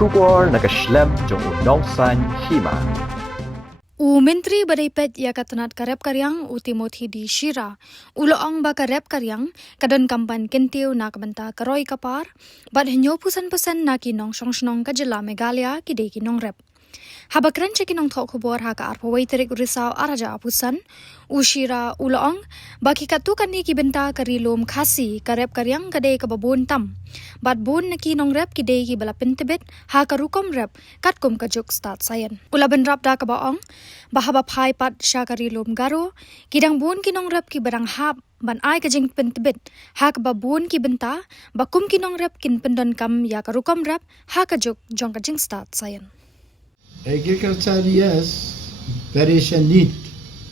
Shubor nakaslem jong unongsan Hima. Menteri Beripet ia katanat karep karyang Timothy di Shira. Uloong ba karep karyang kadon kampan Kyntiew na kabanta karoy kapar. Bad henyo pusan-pusan na kinong song ka Jylla Meghalaya kide Nongrep. Habakran cha kinong thok khubor ha ka arpawai terik risau araja apusan. Ushira uloong baki katukan ni kibenta karilom khasi karep karyang kade kababon tam. Bad bon na Nongrep kide ki balapin tibet ha karukom rep katkom kajuk start sayan. Ulaban rap da kabaong bahaba phai pat sha karilom garo kidang bon Nongrep ki barang hap ban ai kajing pentibet ha kababon ki benta bakum Nongrep kin pendon kam ya karukom rep ha kajuk jong kajing start sayan. Agriculture, yes, there is a need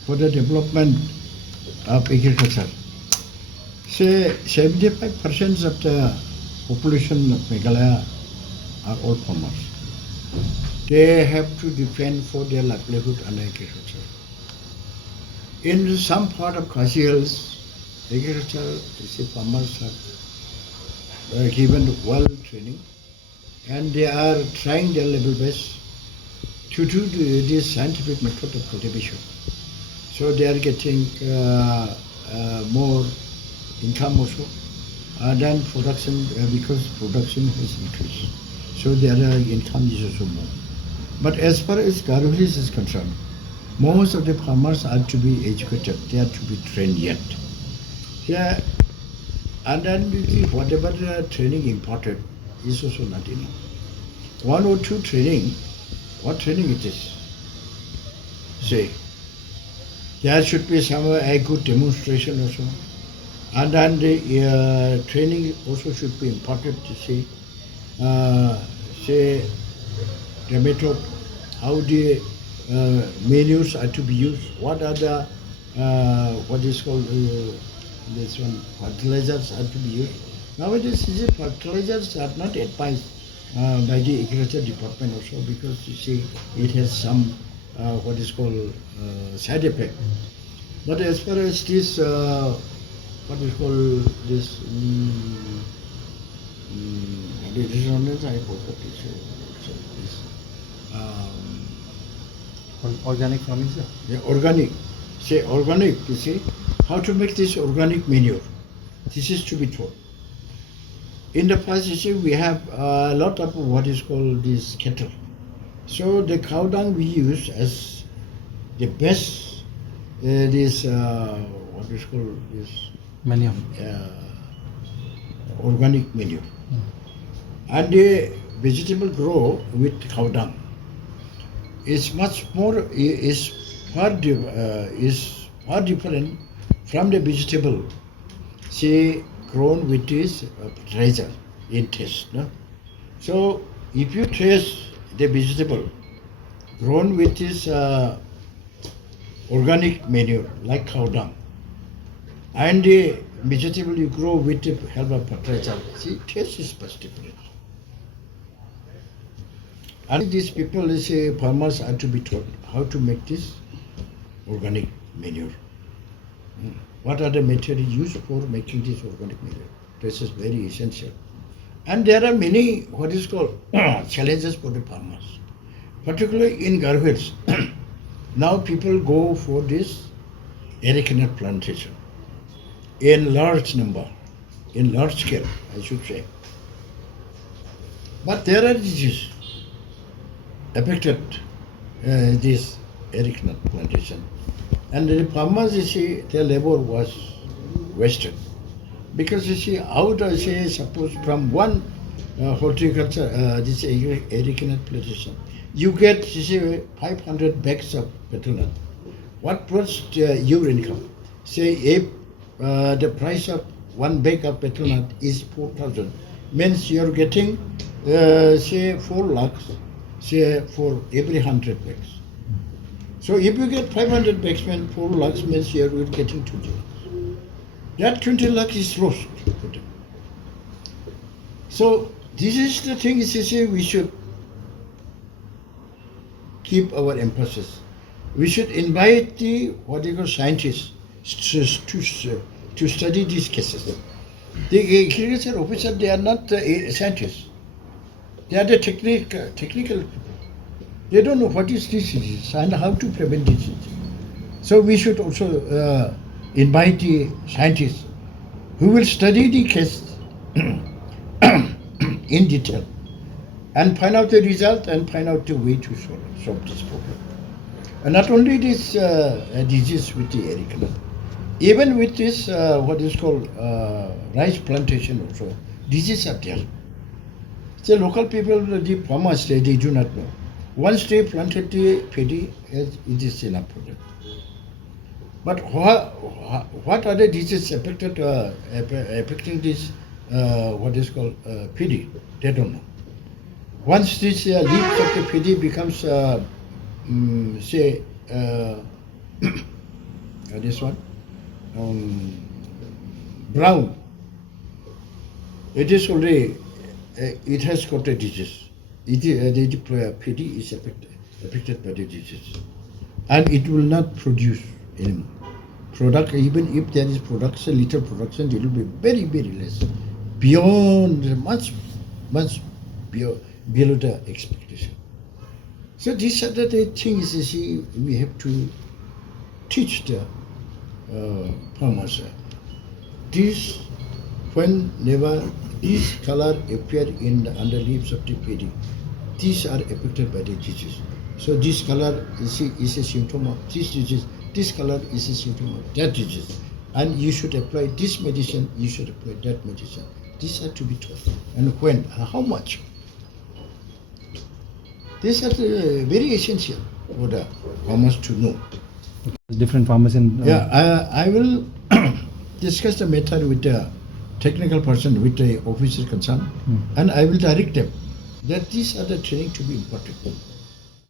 for the development of agriculture. Say 75% of the population of Meghalaya are all farmers. They have to depend for their livelihood on agriculture. In some part of Khasi Hills, agriculture, farmers are given well training and they are trying their level best to do this scientific method of cultivation. So they are getting more income also than production because production has increased. So their income is also more. But as far as Garo Hills is concerned, most of the farmers are to be educated, they are to be trained yet. Yeah, and then whatever training imparted is also not enough. One or two training, what training it is? Say, there should be some a good demonstration also. And then the training also should be imparted to say the method, how the menus are to be used, what are the, what is called, this one, fertilizers are to be used. Nowadays, fertilizers are not advised by the agriculture department also because you see it has some what is called side effect. But as far as this what is called this I forgot this organic farming, sir. Yeah, organic. Say organic. You see how to make this organic manure. This is to be taught. In the past, you see, we have a lot of what is called this cattle. So the cow dung we use as the best this what is called this Manure. Organic manure. And the vegetable grow with cow dung is much more is far different from the vegetable. Say grown with this fertilizer in taste. No? So if you taste the vegetable grown with this organic manure like cow dung and the vegetable you grow with the help of fertilizer, see taste is much different. And these people, say farmers are to be taught how to make this organic manure. What are the materials used for making this organic manure? This is very essential. And there are many, what is called, challenges for the farmers. Particularly in Garo Hills. Now people go for this arecanut plantation in large number, in large scale, I should say. But there are diseases affected this arecanut plantation. And the farmers, you see, their labor was wasted. Because you see, out, I say, suppose from one horticulture, this arecanut plantation, you get, you see, 500 bags of betel nut. What was your income? Say, if the price of one bag of betel nut is 4,000, means you're getting, say, 4 lakhs, say, for every 100 bags. So if you get 500 bags, 4 lakhs means you're getting 20 lakhs. That 20 lakhs is lost. So this is the thing, is say we should keep our emphasis. We should invite the what you call scientists to study these cases. The agriculture officer, they are not scientists. They are the technical. They don't know what is disease and how to prevent disease. So we should also invite the scientists who will study the case in detail and find out the result and find out the way to solve this problem. And not only this disease with the aerial, even with this what is called rice plantation also, diseases are there. The local people, the farmers, they do not know. Once they planted the paddy, it is enough for them. But what are the diseases affecting this what is called paddy? They don't know. Once this leaves of the paddy becomes say this one brown, it is already it has got a disease. The paddy is affected by the disease, and it will not produce anymore. Product, even if there is production, little production, it will be very, very less, beyond much below the expectation. So these are the things you see we have to teach the farmers. This, whenever this color appear in the underleaves of the paddy, these are affected by the disease. So this color is a symptom of this disease. This color is a symptom of that disease. And you should apply this medicine, you should apply that medicine. These are to be taught. And when, how much? These are very essential for the farmers to know. Different farmers in. I will discuss the matter with the technical person, with the officer concerned, and I will direct them that these are the training to be important.